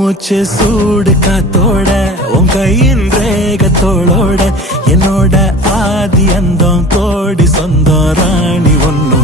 மூச்சு சூடு காத்தோட உன் கையின் ரேகத்தோளோட என்னோட ஆதி அந்தம் கோடி சொந்தம் ராணி ஒன்னோட